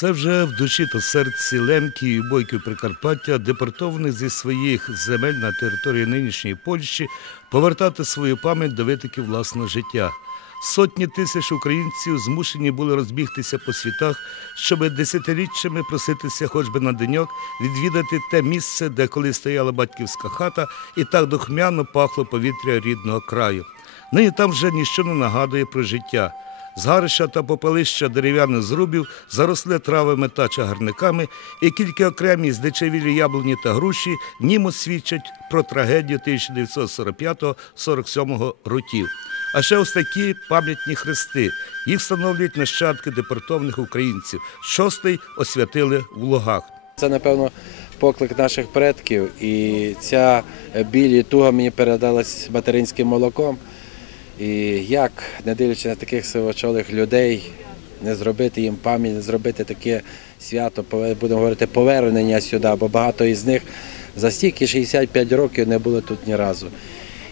Це вже в душі та серці Лемки і Бойків Прикарпаття, депортованих зі своїх земель на території нинішньої Польщі, повертати свою пам'ять до витоків власного життя. Сотні тисяч українців змушені були розбігтися по світах, щоб десятиріччями проситися хоч би на деньок, відвідати те місце, де колись стояла батьківська хата, і так духмяно пахло повітря рідного краю. Нині там вже ніщо не нагадує про життя. Згарища та попелища дерев'яних зрубів заросли травами та чагарниками, і кілька окремі здичавілі яблуні та груші німо свідчать про трагедію 1945-47 років. А ще ось такі пам'ятні хрести. Їх встановлюють нащадки депортованих українців. Шостий освятили в лугах. Це, напевно, поклик наших предків. І ця біль і туга мені передалась материнським молоком. І як, не дивлячись на таких сивочолих людей, не зробити їм пам'ять, не зробити таке свято, будемо говорити, повернення сюди, бо багато із них за стільки 65 років не були тут ні разу.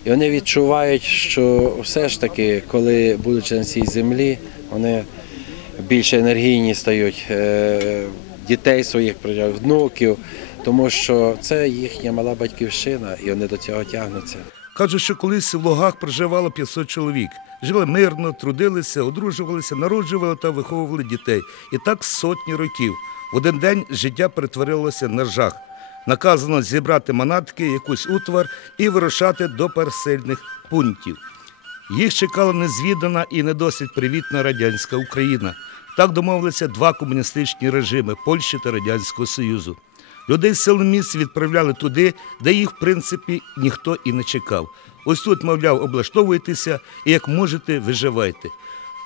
І вони відчувають, що все ж таки, коли будучи на цій землі, вони більш енергійні стають, е, дітей своїх внуків, тому що це їхня мала батьківщина, і вони до цього тягнуться. Кажуть, що колись в лугах проживало 500 чоловік. Жили мирно, трудилися, одружувалися, народжували та виховували дітей. І так сотні років. В один день життя перетворилося на жах. Наказано зібрати манатки, якусь утвар і вирушати до пересильних пунктів. Їх чекала незвідана і не досить привітна радянська Україна. Так домовилися два комуністичні режими Польщі та Радянського Союзу. Людей з силу місць відправляли туди, де їх, в принципі, ніхто і не чекав. Ось тут, мовляв, облаштовуйтеся і як можете, виживайте.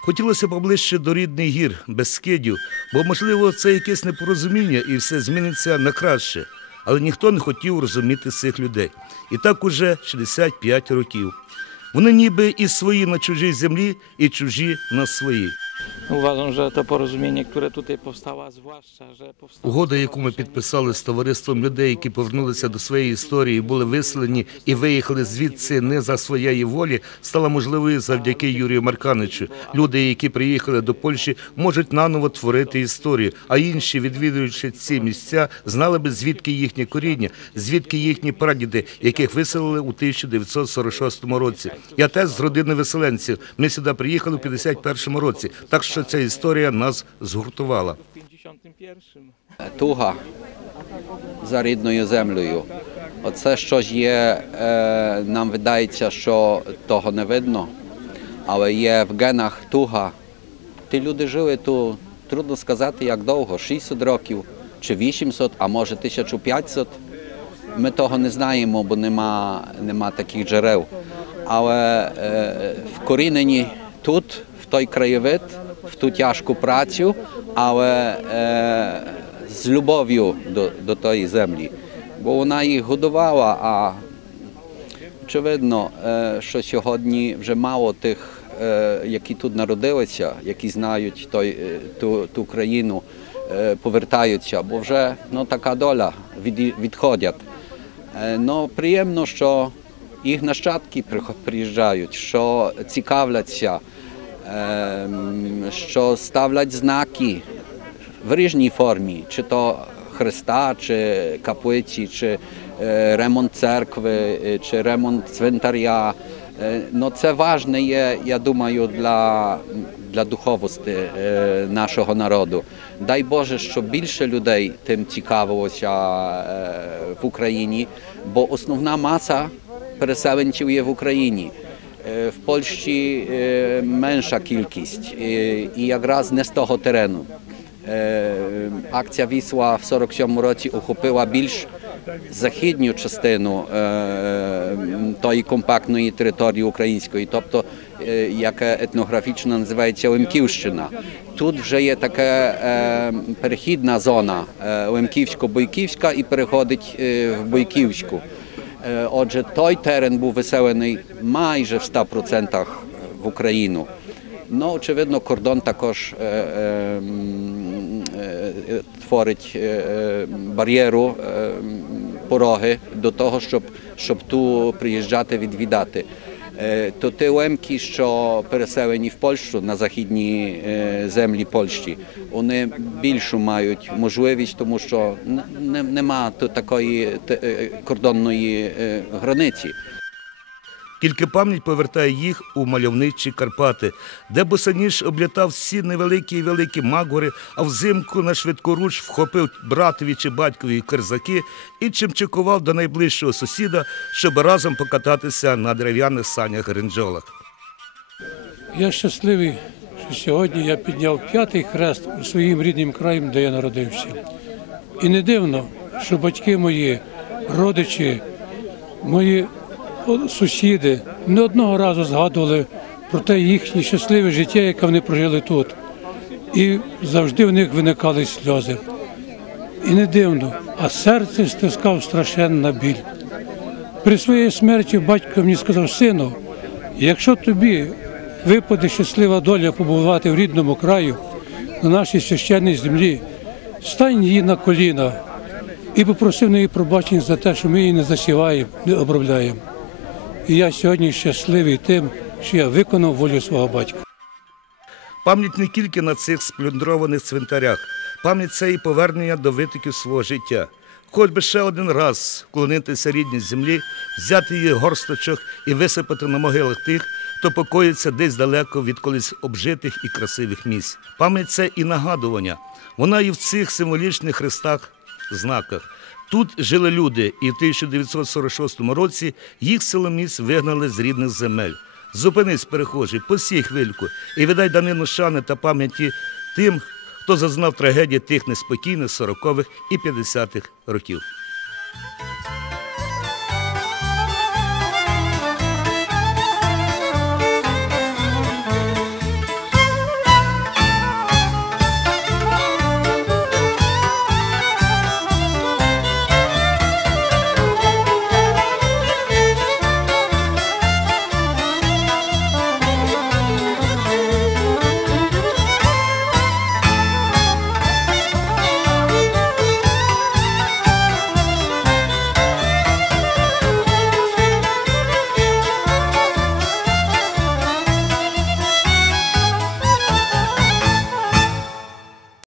Хотілося поближче до рідних гір, без скидів, бо, можливо, це якесь непорозуміння і все зміниться на краще. Але ніхто не хотів розуміти цих людей. І так уже 65 років. Вони ніби і свої на чужій землі, і чужі на своїй. Uważam, że to porozumienie, które tutaj powstało, zwłaszcza, że powstało... Угода, яку ми підписали з товариством людей, які повернулися до своєї історії, були виселені і виїхали звідси не за своєї волі, стала можливою завдяки Юрію Марканичу. Люди, які приїхали до Польщі, можуть наново творити історію, а інші, відвідуючи ці місця, знали би звідки їхнє коріння, звідки їхні прадіди, яких виселили у 1946 році. Я теж з родини виселенців. Ми сюди приїхали у 51 році. Так що ця історія нас згуртувала. Туга за рідною землею. Оце щось є, е, нам видається, що того не видно, але є в генах туга. Ті люди жили тут, трудно сказати, як довго, 600 років чи 800, а може 1500. Ми того не знаємо, бо нема, нема таких джерел. Але е, вкорінені тут, той краєвид, в ту тяжку працю, але е, з любов'ю до, до тої землі. Бо вона їх годувала, а очевидно, е, що сьогодні вже мало тих, е, які тут народилися, які знають той, е, ту, ту країну, е, повертаються, бо вже ну, така доля від, відходять. Е, Ну, приємно, що їх нащадки приїжджають, що цікавляться, що ставлять знаки в різній формі, чи то хреста, чи каплиці, чи е, ремонт церкви, е, чи ремонт цвинтаря. Е, Ну, це важне є, я думаю, для, для духовості нашого народу. Дай Боже, щоб більше людей тим цікавилося в Україні, бо основна маса переселенців є в Україні. Е, В Польщі е, менша кількість е, і якраз не з того терену. Акція Вісла в 47 році охопила більш західню частину тої компактної території української, тобто яка етнографічно називається Лемківщина. Тут вже є така перехідна зона Лемківсько-Бойківська і переходить в Бойківську. Е, Отже, той терен був виселений майже в 100% в Україну. Ну, очевидно, кордон також е, е, е, е, творить е, е, бар'єру, е, пороги до того, щоб, щоб ту приїжджати відвідати. То ті лемки, що переселені в Польщу на західні землі Польщі, вони більшу мають можливість, тому що нема такої кордонної границі. Тільки пам'ять повертає їх у мальовничі Карпати, де босоніж облітав всі невеликі і великі магори, а взимку на швидкоруч вхопив братові чи батькові керзаки і чимчикував до найближчого сусіда, щоб разом покататися на дерев'яних санях гринджолах. Я щасливий, що сьогодні я підняв п'ятий хрест у своїм рідним краєм, де я народився. І не дивно, що батьки мої, родичі, мої сусіди не одного разу згадували про те їхнє щасливе життя, яке вони прожили тут. І завжди в них виникали сльози. І не дивно, а серце стискав страшенна біль. При своїй смерті батько мені сказав, сину, якщо тобі випаде щаслива доля побувати в рідному краю, на нашій священній землі, стань її на коліна і попросив неї пробачення за те, що ми її не засіваємо, не обробляємо. І я сьогодні щасливий тим, що я виконав волю свого батька. Пам'ять не тільки на цих сплюндрованих цвинтарях, пам'ять це і повернення до витоків свого життя. Хоч би ще один раз вклонитися рідній землі, взяти її горсточок і висипати на могилах тих, хто покоїться десь далеко від колись обжитих і красивих місць. Пам'ять це і нагадування. Вона і в цих символічних хрестах, знаках. Тут жили люди, і в 1946 році їх силоміць вигнали з рідних земель. Зупинись, перехожий, посій хвильку і віддай данину шани та пам'яті тим, хто зазнав трагедії тих неспокійних 40-х і 50-х років.